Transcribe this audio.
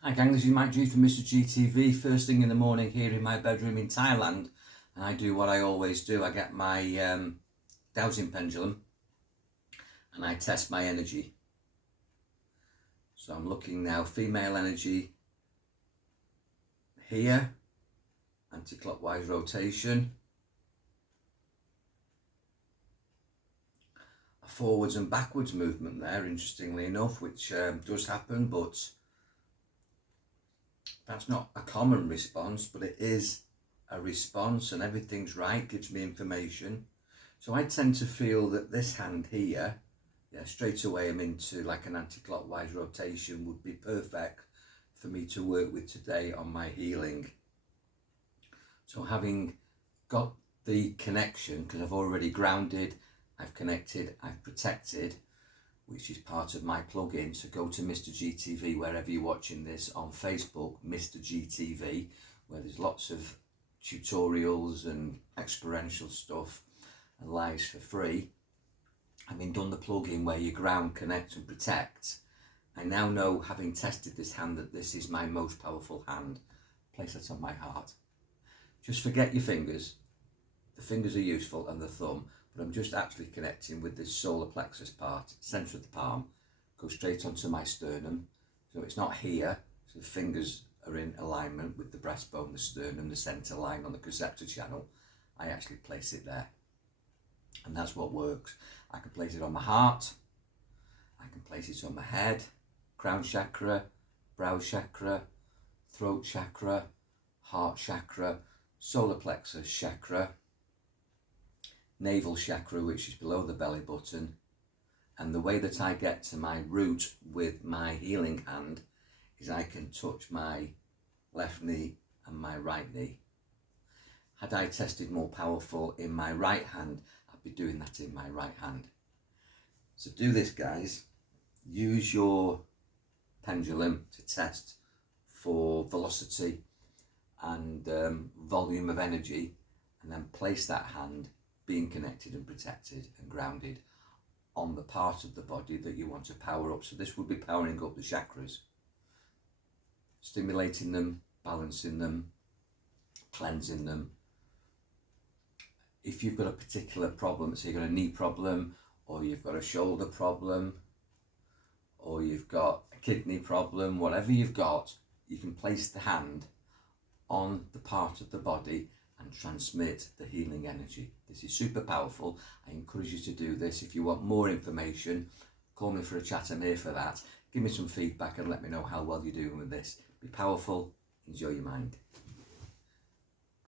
Hi gang, this is Mike G from Mr GTV. First thing in the morning here in my bedroom in Thailand, and I do what I always do. I get my dowsing pendulum and I test my energy. So I'm looking now, female energy here, anti-clockwise rotation, a forwards and backwards movement there, interestingly enough, which does happen, but that's not a common response, but it is a response, and everything's right, gives me information. So I tend to feel that this hand here, straight away I'm into like an anti-clockwise rotation, would be perfect for me to work with today on my healing. So having got the connection, because I've already grounded, I've connected, I've protected, which is part of my plugin. So go to Mr GTV wherever you're watching this, on Facebook, Mr GTV, where there's lots of tutorials and experiential stuff and lives for free. Having done the plugin where you ground, connect and protect, I now know, having tested this hand, that this is my most powerful hand. Place that on my heart. Just forget your fingers. The fingers are useful and the thumb, but I'm just actually connecting with this solar plexus part, centre of the palm, go straight onto my sternum. So it's not here, so the fingers are in alignment with the breastbone, the sternum, the centre line on the Coxsactor channel. I actually place it there, and that's what works. I can place it on my heart, I can place it on my head, crown chakra, brow chakra, throat chakra, heart chakra, solar plexus chakra, navel chakra, which is below the belly button. And the way that I get to my root with my healing hand is I can touch my left knee and my right knee. Had I tested more powerful in my right hand, I'd be doing that in my right hand. So do this, guys. Use your pendulum to test for velocity and volume of energy, and then place that hand, being connected and protected and grounded, on the part of the body that you want to power up. So this would be powering up the chakras, stimulating them, balancing them, cleansing them. If you've got a particular problem, say you've got a knee problem, or you've got a shoulder problem, or you've got a kidney problem, whatever you've got, you can place the hand on the part of the body and transmit the healing energy. This is super powerful. I encourage you to do this. If you want more information, call me for a chat. I'm here for that. Give me some feedback and let me know how well you're doing with this. Be powerful. Enjoy your mind.